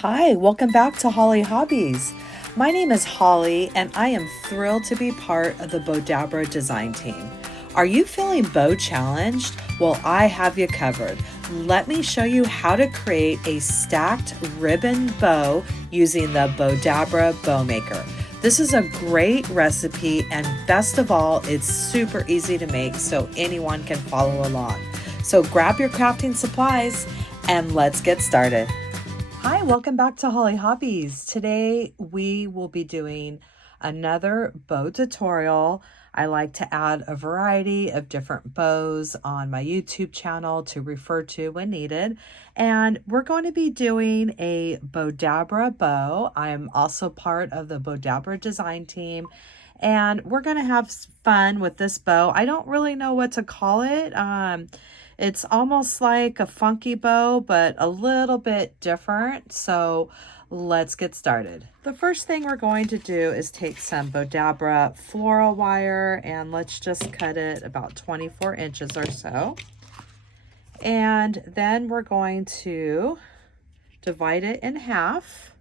Hi, welcome back to Hollie Hobbies. My name is Holly and I am thrilled to be part of the Bowdabra design team. Are you feeling bow challenged? Well, I have you covered. Let me show you how to create a stacked ribbon bow using the Bowdabra Bowmaker. This is a great recipe and best of all, it's super easy to make so anyone can follow along. So grab your crafting supplies and let's get started. Hi, welcome back to Hollie Hobbies. Today we will be doing another bow tutorial. I like to add a variety of different bows on my YouTube channel to refer to when needed. And we're going to be doing a Bowdabra bow. I am also part of the Bowdabra design team. And we're going to have fun with this bow. I don't really know what to call it. It's almost like a funky bow, but a little bit different. So let's get started. The first thing we're going to do is take some Bowdabra floral wire and let's just cut it about 24 inches or so. And then we're going to divide it in half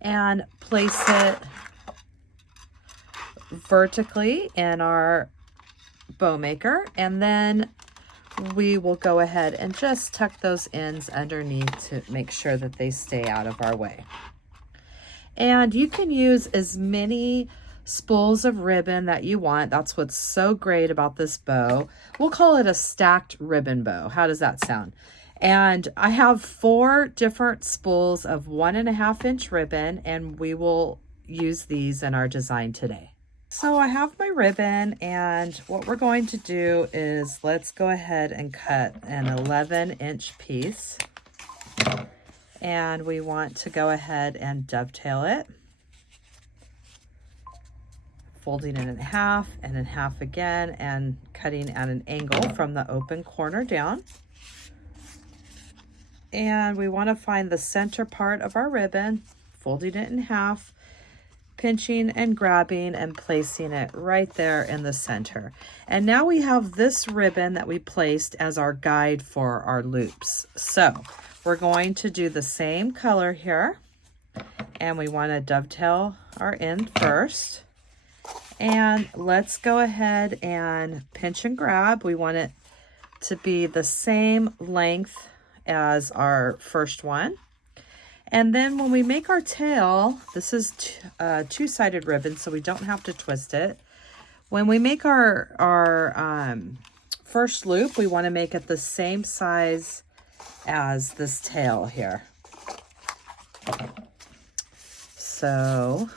and place it vertically in our bow maker, and then we will go ahead and just tuck those ends underneath to make sure that they stay out of our way. And you can use as many spools of ribbon that you want. That's what's so great about this bow. We'll call it a stacked ribbon bow. How does that sound? And I have 4 different spools of 1.5 inch ribbon, and we will use these in our design today. So I have my ribbon, and what we're going to do is let's go ahead and cut an 11-inch piece. And we want to go ahead and dovetail it, folding it in half and in half again, and cutting at an angle from the open corner down. And we want to find the center part of our ribbon, folding it in half, pinching and grabbing and placing it right there in the center. And now we have this ribbon that we placed as our guide for our loops. So we're going to do the same color here, and we want to dovetail our end first. And let's go ahead and pinch and grab. We want it to be the same length as our first one. And then when we make our tail, this is two-sided ribbon, so we don't have to twist it. When we make our first loop, we want to make it the same size as this tail here. So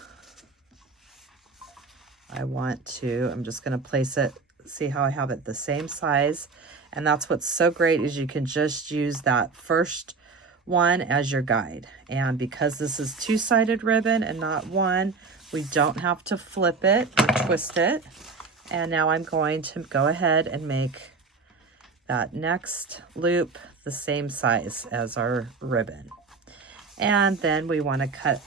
I'm just going to place it, see how I have it the same size. And that's what's so great is you can just use that first one as your guide. And because this is two-sided ribbon and not one, we don't have to flip it or twist it. And now I'm going to go ahead and make that next loop the same size as our ribbon. And then we want to cut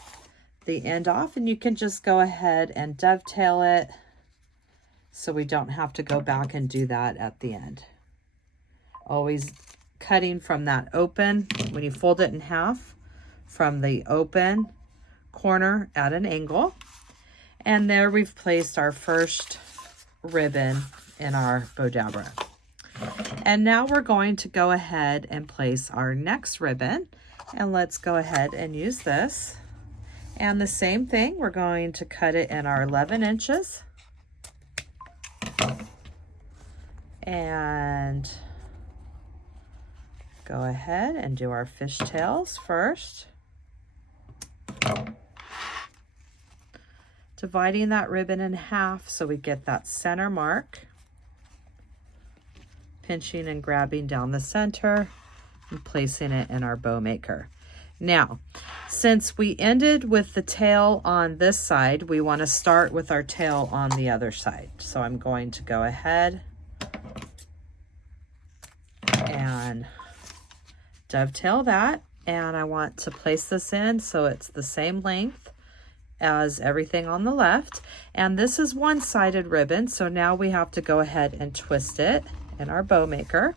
the end off, and you can just go ahead and dovetail it so we don't have to go back and do that at the end. Always cutting from that open, when you fold it in half, from the open corner at an angle. And there we've placed our first ribbon in our Bowdabra. And now we're going to go ahead and place our next ribbon, and let's go ahead and use this. And the same thing, we're going to cut it in our 11 inches. And go ahead and do our fishtails first. Dividing that ribbon in half so we get that center mark. Pinching and grabbing down the center and placing it in our bow maker. Now, since we ended with the tail on this side, we want to start with our tail on the other side. So I'm going to go ahead and dovetail that, and I want to place this in so it's the same length as everything on the left. And this is one-sided ribbon, so now we have to go ahead and twist it in our bow maker.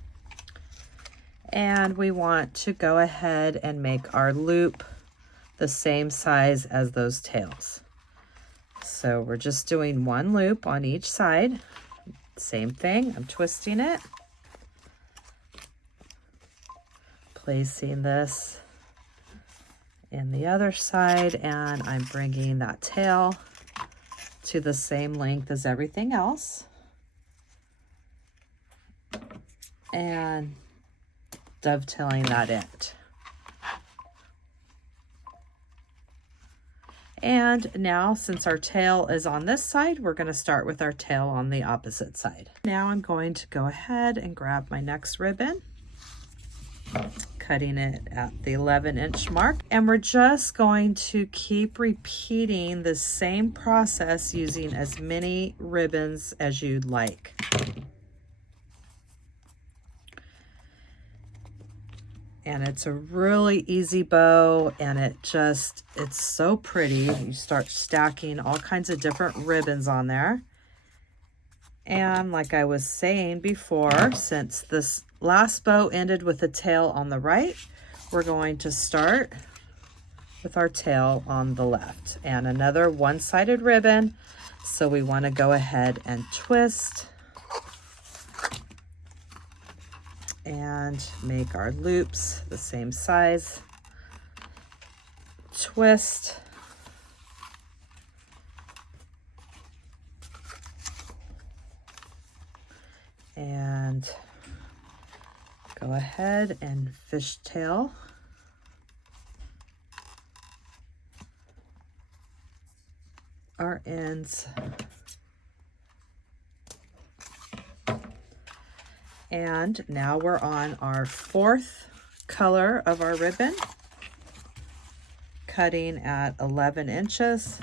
And we want to go ahead and make our loop the same size as those tails. So we're just doing one loop on each side. Same thing, I'm twisting it, placing this in the other side, and I'm bringing that tail to the same length as everything else. And dovetailing that in. And now, since our tail is on this side, we're going to start with our tail on the opposite side. Now I'm going to go ahead and grab my next ribbon, cutting it at the 11-inch mark. And we're just going to keep repeating the same process using as many ribbons as you'd like. And it's a really easy bow, and it's so pretty. You start stacking all kinds of different ribbons on there. And like I was saying before, since this last bow ended with a tail on the right, we're going to start with our tail on the left. And another one-sided ribbon. So we want to go ahead and twist and make our loops the same size. Twist. And go ahead and fishtail our ends. And now we're on our fourth color of our ribbon, cutting at 11 inches.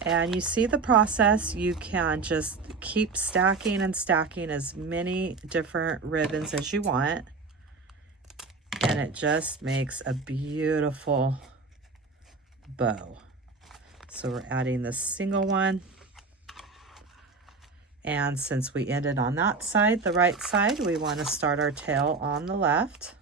And you see the process. You can just keep stacking and stacking as many different ribbons as you want. And it just makes a beautiful bow. So we're adding this single one. And since we ended on that side, the right side, we want to start our tail on the left.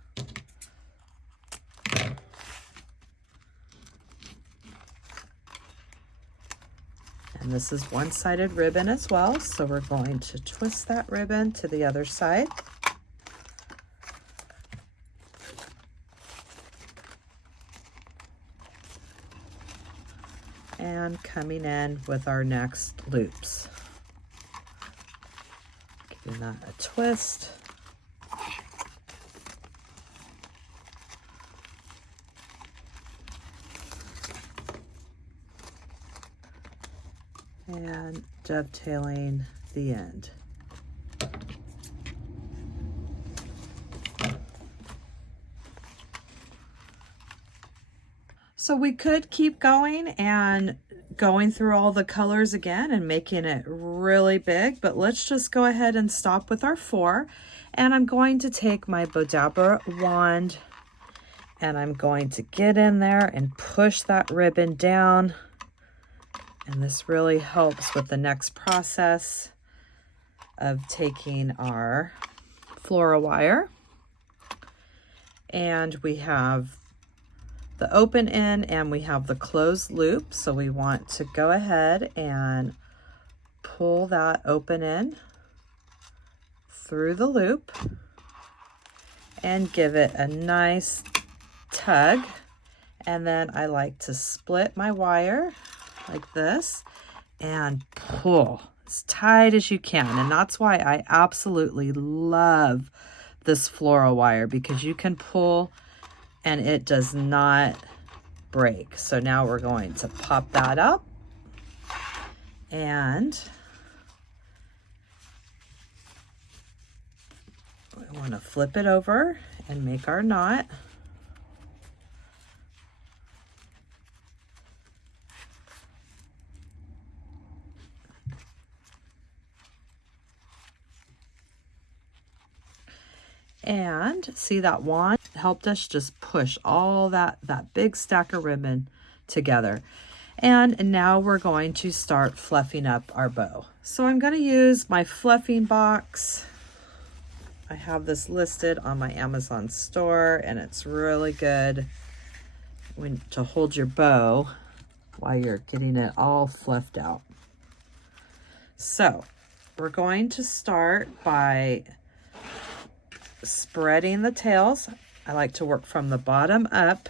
And this is one-sided ribbon as well, so we're going to twist that ribbon to the other side. And coming in with our next loops. Giving that a twist. And dovetailing the end. So we could keep going and going through all the colors again and making it really big, but let's just go ahead and stop with our 4. And I'm going to take my Bowdabra wand and I'm going to get in there and push that ribbon down. And this really helps with the next process of taking our floral wire. And we have the open end and we have the closed loop. So we want to go ahead and pull that open end through the loop and give it a nice tug. And then I like to split my wire like this and pull as tight as you can. And that's why I absolutely love this floral wire, because you can pull and it does not break. So now we're going to pop that up and we want to flip it over and make our knot. And see, that wand helped us just push all that big stack of ribbon together. And now we're going to start fluffing up our bow. So I'm going to use my fluffing box I have this listed on my Amazon store, and it's really good to hold your bow while you're getting it all fluffed out. So we're going to start by spreading the tails. I like to work from the bottom up.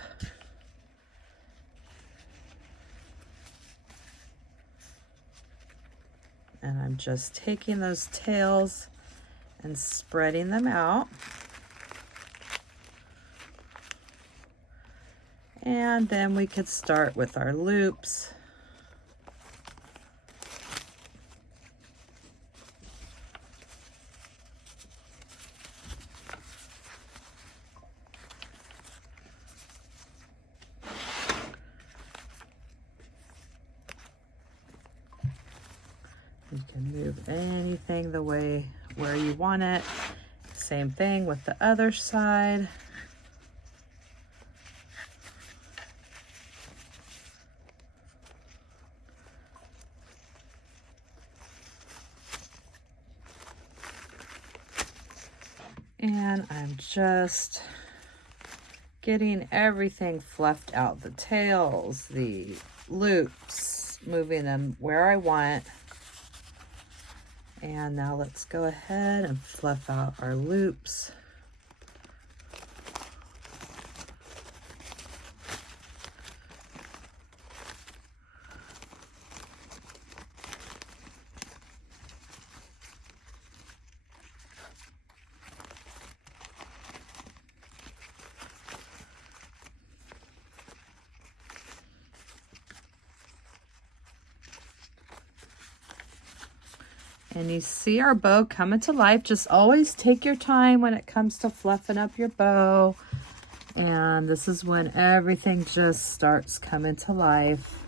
And I'm just taking those tails and spreading them out. And then we could start with our loops. You can move anything the way where you want it. Same thing with the other side. And I'm just getting everything fluffed out. The tails, the loops, moving them where I want. And now let's go ahead and fluff out our loops. And you see our bow coming to life. Just always take your time when it comes to fluffing up your bow. And this is when everything just starts coming to life.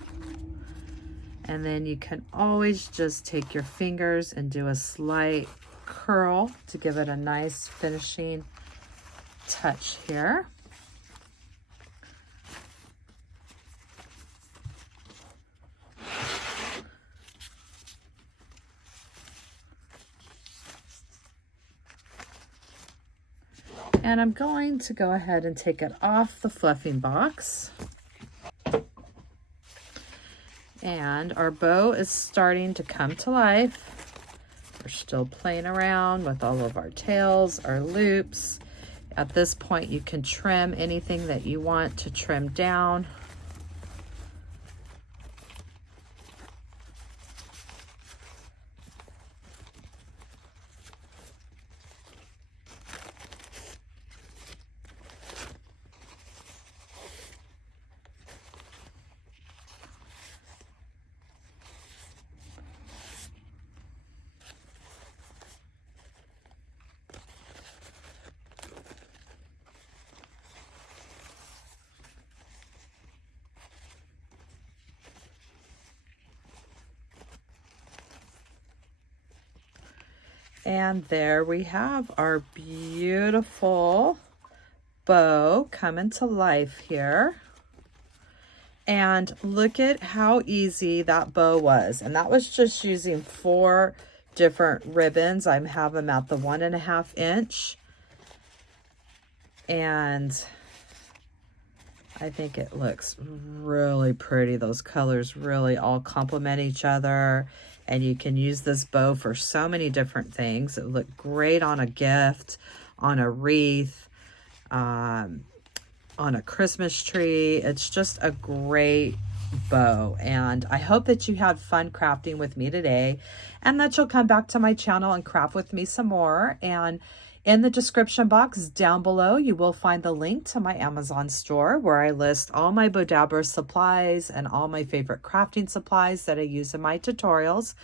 And then you can always just take your fingers and do a slight curl to give it a nice finishing touch here. And I'm going to go ahead and take it off the fluffing box. And our bow is starting to come to life. We're still playing around with all of our tails, our loops. At this point, you can trim anything that you want to trim down. And there we have our beautiful bow coming to life here. And look at how easy that bow was. And that was just using 4 different ribbons. I have them at the 1.5 inch. And I think it looks really pretty. Those colors really all complement each other. And you can use this bow for so many different things. It would look great on a gift, on a wreath, on a Christmas tree. It's just a great bow. And I hope that you had fun crafting with me today, and that you'll come back to my channel and craft with me some more. And in the description box down below, you will find the link to my Amazon store where I list all my Bowdabra supplies and all my favorite crafting supplies that I use in my tutorials.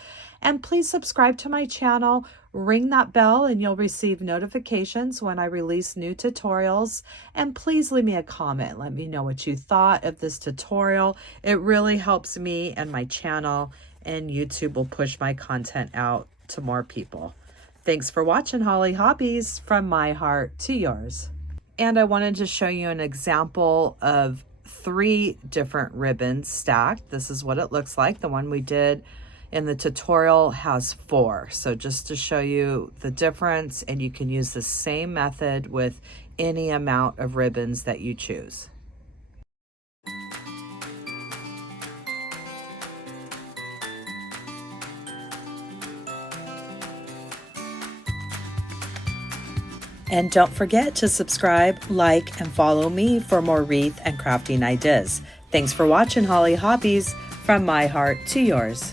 And please subscribe to my channel, ring that bell, and you'll receive notifications when I release new tutorials. And please leave me a comment. Let me know what you thought of this tutorial. It really helps me and my channel, and YouTube will push my content out to more people. Thanks for watching Hollie Hobbies, from my heart to yours. And I wanted to show you an example of 3 different ribbons stacked. This is what it looks like. The one we did and the tutorial has 4. So just to show you the difference, and you can use the same method with any amount of ribbons that you choose. And don't forget to subscribe, like, and follow me for more wreath and crafting ideas. Thanks for watching Hollie Hobbies, from my heart to yours.